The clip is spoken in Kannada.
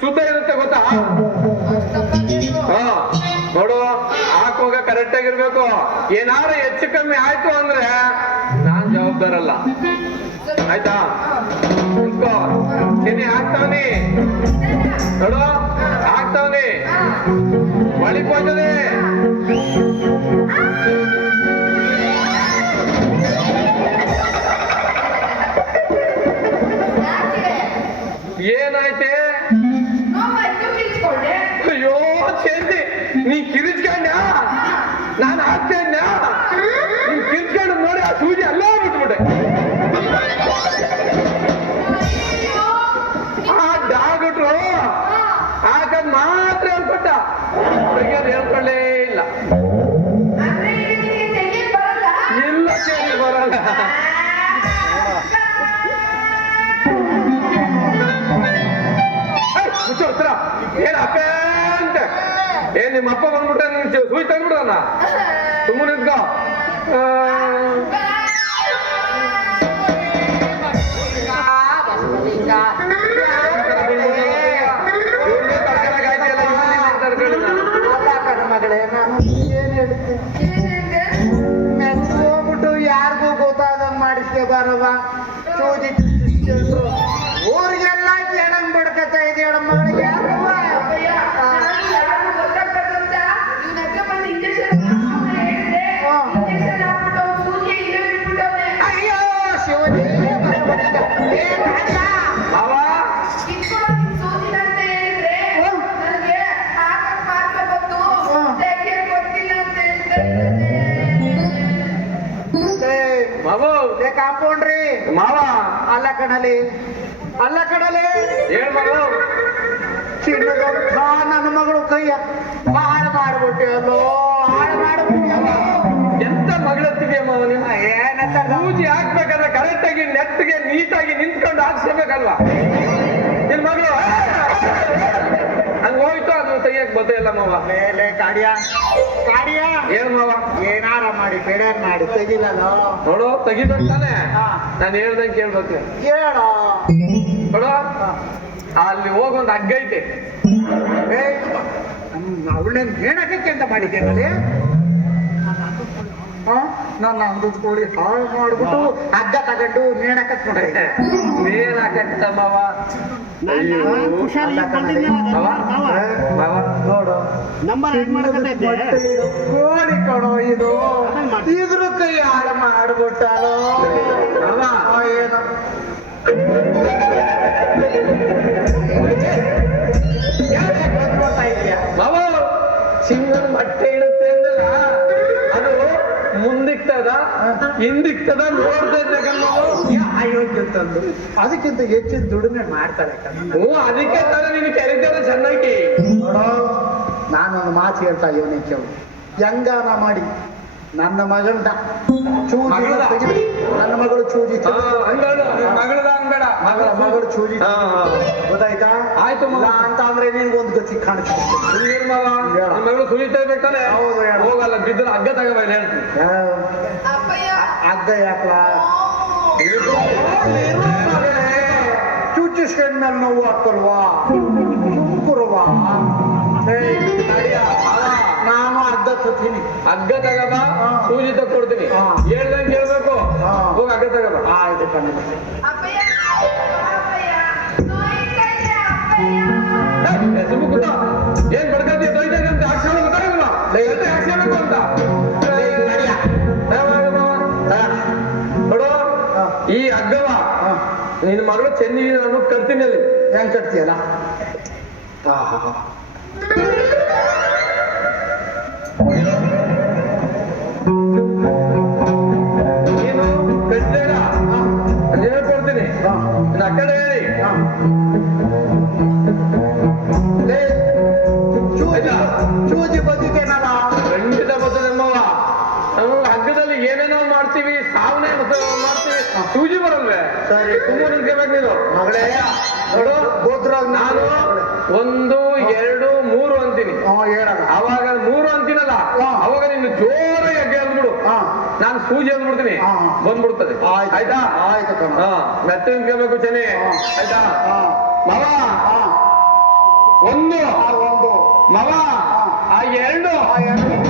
ಶುದ್ಧ ಇರುತ್ತೆ ಗೊತ್ತಾ? ನೋಡು, ಹಾಕುವಾಗ ಕರೆಕ್ಟ್ ಆಗಿರ್ಬೇಕು. ಏನಾದ್ರು ಹೆಚ್ಚು ಕಮ್ಮಿ ಆಯ್ತು ಅಂದ್ರೆ ನಾನ್ ಜವಾಬ್ದಾರಲ್ಲ, ಆಯ್ತಾ? ಚೆನ್ನಿ ಹಾಕ್ತಾವನಿ, ನೋಡು ಹಾಕ್ತಾವನಿ, ಒಳಿపోతుంది. ಏನಾಯ್ತೆ? ಅಯ್ಯೋ ಚೆನ್ನಿ, ನೀ ಕಿರಿಚ್ಕೊಂಡ್ಯಾ? ನಾನು ಹಾಕ್ತೇನ್ಯಾ? ನೀನ್ ಕಿರಿಚ್ಕೊಂಡು ನೋಡಿ ಆ ಸೂಜಿ ಅಲ್ಲೇ ಬಿಟ್ಬಿಟ್ಟೆ. ಆ ಡಾಕ್ಟ್ರು ಹಾಕದ್ ಮಾತ್ರ ಹೇಳ್ಕೊಟ್ಟ, ತೆಗಿಯೋದು ಹೇಳ್ಕೊಳ್ಳೇ ಇಲ್ಲ. ಇಲ್ಲ ಚೆನ್ನಿ, ಬರಲ್ಲ. ಏನ್ ಅಪ್ಪ ಅಂತ ಏನ್ ನಿಮ್ಮ ಅಪ್ಪ ಬಂದ್ಬಿಟ್ರೆ ನಿನ್ ಸೂಜಿ ತಂದ್ಬಿಡೋಣ. ಸುಮ್ಮನೆ ನಿಂತ್ಕೋ. ಮಗಳೇ, ನಾನು ಏನ್ ಹೇಳ್ತೀನಿ, ಹೋಗ್ಬಿಟ್ಟು ಯಾರಿಗೂ ಗೊತ್ತಾದಂಗ್ ಮಾಡಿಸ್ಕೆ ಬರವ. ಸೂಜಿ ಊರಿಗೆಲ್ಲ ಕೇಳಂಗ್ ಬಿಡ್ಕತಾ ಇದೆ ಮಗಳಿಗೆ. ಅಯ್ಯೋ ಶಿವನೇ, ಕಾಂಪೌಂಡ್ರಿ ಮಾವ. ಅಲ್ಲ ಕಣಲಿ, ಅಲ್ಲ ಕಣಲಿ, ಹೇಳ್ ಮಗ. ಚಿನ್ನದ ನನ್ನ ಮಗಳು ಕೈಯ ಹಾಳು ಮಾಡ್ಬಿಟ್ಟಿಯಲ್ಲೋ, ಹಾಳು ಮಾಡ್ಬಿಟ್ಟಿಯಲ್ಲೋ. ಎಂತ ಮಗಳತ್ತಿಗೆ ಮಾವ ನೀನು? ಏನಂತ ಸೂಜಿ ಹಾಕ್ಬೇಕಾದ್ರೆ ಕರೆಕ್ಟ್ ಆಗಿ ನೆಟ್ಗೆ ನೀಟಾಗಿ ನಿಂತ್ಕೊಂಡು ಹಾಕ್ಸ್ಬೇಕಲ್ವಾ? ನಿನ್ ಮಗಳು ಹಂಗ ಹೋಯ್ತು, ಅದು ತೆಗಿಯಕ್ ಬತ್ತ ಇಲ್ಲ ಮಾವ. ಮೇಲೆ ಕಾಡಿಯ ಕಾಡಿಯ ಏನ್ ಮಾವ? ಏನಾರ ಮಾಡಿ ಬೇಡ ಮಾಡಿ ತೆಗಿಲ್ಲೋ. ನೋಡು, ತೆಗಿಬೇಕು ತಾನೆ? ನಾನು ಹೇಳ್ದಂಗೆ ಕೇಳ್ಬೇಕು. ಹೇಳೋ ನೋಡು, ಅಲ್ಲಿ ಹೋಗೊಂದು ಹಗ್ಗ ಐತೆ. ಅವಳನ್ನ ನೇಣಕ್ಕೆ ಅಂತ ಮಾಡಿದ್ದೇನಲ್ಲಿ ನನ್ನ ಅಂಗಡಿ ಕೋಳಿ ಹಾಳು ಮಾಡ್ಬಿಟ್ಟು ಹಗ್ಗ ತಗೊಂಡು ನೇಣಕತ್ ನೋಡ್ರಿ. ನೇಣ್ ಹಾಕತ್ತ ಮಾವ. ನೋಡು, ಕೋಳಿ ಕಣೋ ಇದು, ಇದ್ರ ಕೈ ಹಾಳು ಮಾಡ್ಬಿಟ್ಟಲೋ. ಏನು ಮಾವ, ಚಿನ್ನದ ಮೊಟ್ಟೆ ಇಡುತ್ತೆ ಅಂದಲ್ಲ, ಅದು ಮುಂದಿಕ್ತದ ಹಿಂದಿಕ್ತದ ನೋಡ್ದೆ ಅಯೋಗ್ಯ ತಂದು ಅದಕ್ಕಿಂತ ಹೆಚ್ಚಿನ ದುಡಿಮೆ ಮಾಡ್ತಾಳೆ. ಅದಕ್ಕೆ ತರ ನಿನ್ ಕರೀತಾರೆ ಚೆನ್ನಾಗಿ. ನೋಡೋ, ನಾನೊಂದು ಮಾತು ಹೇಳ್ತಾ ಇವನೇ ಕೇಳು. ಹೆಂಗಾನ ಮಾಡಿ ನನ್ನ ಮಗಂಡ ಚೂಜಿ, ನನ್ನ ಮಗಳು ಚೂಜಿ, ಮಗಳು ಚೂಜಿ, ಗೊತ್ತಾಯ್ತಾ? ಆಯ್ತು ಅಂತ ಅಂದ್ರೆ ನಿನ್ಗೊಂದು ಗತಿ ಕಾಣಿಸ್ಕೊಡ್ತೀನಿ. ಮಗಳು ಸುಲಿತಾ ಇರ್ಬೇಕಾನೆ. ಹೌದು, ಹೋಗಲ್ಲ, ಬಿದ್ದರೆ ಹಗ್ಗ ತಗೋಬೇಡ ಹೇಳ್ತೀನಿ. ಹಗ್ಗ ಯಾಕಲ ಚುಚ್ಚಿಸ್ಕೊಂಡ್ಮೇಲೆ ನೋವು ಆಗ್ತಲ್ವಾ? ಸುಮ್ಕುರುವ. ನಾನು ಹಗ್ಗ ತತ್ತೀನಿ. ಹಗ್ಗ ತಗಬ, ಸೂಜಿ ತಗೊಡ್ತೀನಿ. ಹೇಳ್ದಂಗೆ ಕೇಳ್ಬೇಕು. ಹೋಗಿ ಹಗ್ಗ ತಗಬ. ಆಯ್ತು ಕಣ್ಣ. ಏನ್ ಬಡ್ಕಂತ ತೊಯ್ತೈತೆ ಅಂತ ಅಕ್ಷರ ಗೊತ್ತಾಗಲ್ವಾ? ಹಾಕ್ಸ್ಬೇಕು ಅಂತ ನೋಡು. ಈ ಹಗ್ಗವ ನಿನ್ನ ಮಗಳು ಚೆನ್ನಿ ನಾನು ಕಟ್ತೀನಿ. ಅಲ್ಲಿ ಹೆಂಗ್ ಕಟ್ತೀಯಲ್ಲ? ನೀನು ಕಟ್ಟಿದಾಗ ಹೇಳ್ಕೊಡ್ತೀನಿ. ಆ ಕಡೆ ಹೇಳಿ ಚೂಜಿ ಬಂದಿದ್ದೇನಲ್ಲ, ಖಂಡಿತ ಬರ್ತದೆ ನಮ್ಮವ. ನಾವು ಹಗ್ಗದಲ್ಲಿ ಏನೇನೋ ಮಾಡ್ತೀವಿ, ಸಾವನೆ ಮಾಡ್ತೀವಿ, ಸೂಜಿ ಬರಲ್ವೇ? ಸರಿ, ತುಂಬ ನಿಂತ್ಕೋಬೇಕು ನೀನು ಮಗಳೇ. ನೋಡು, ಗೋತ್ರ ನಾನು 1 2 3 ಅಂತೀನಿ. ಹೇಳಲ್ಲ. ಅವಾಗ 3 ಅಂತೀನಲ್ಲ, ಅವಾಗ ನೀನು ಜೋರಾಗಿ ಹಗ್ಗ ಅಂದ್ಬಿಡು. ನಾನು ಸೂಜಿ ಅಂದ್ಬಿಡ್ತೀನಿ, ಬಂದ್ಬಿಡ್ತದೆ. ಆಯ್ತಾ? ಆಯ್ತು. ಮೆತ್ತ ನಿಂತ್ಕೋಬೇಕು ಚೆನ್ನಿ, ಆಯ್ತಾ? ಮಾವ, ಒಂದು ಆ ಒಂದು ಮವ ಆ ಎರಡು ಆ ಎರಡು